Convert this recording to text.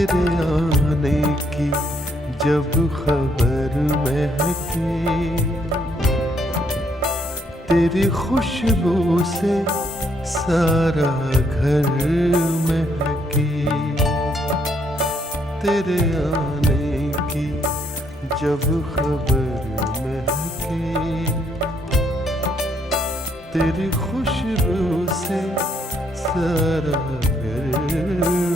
तेरे आने की जब खबर महकी, तेरी खुशबू से सारा घर महकी। तेरे आने की जब खबर महकी, तेरी खुशबू से सारा घर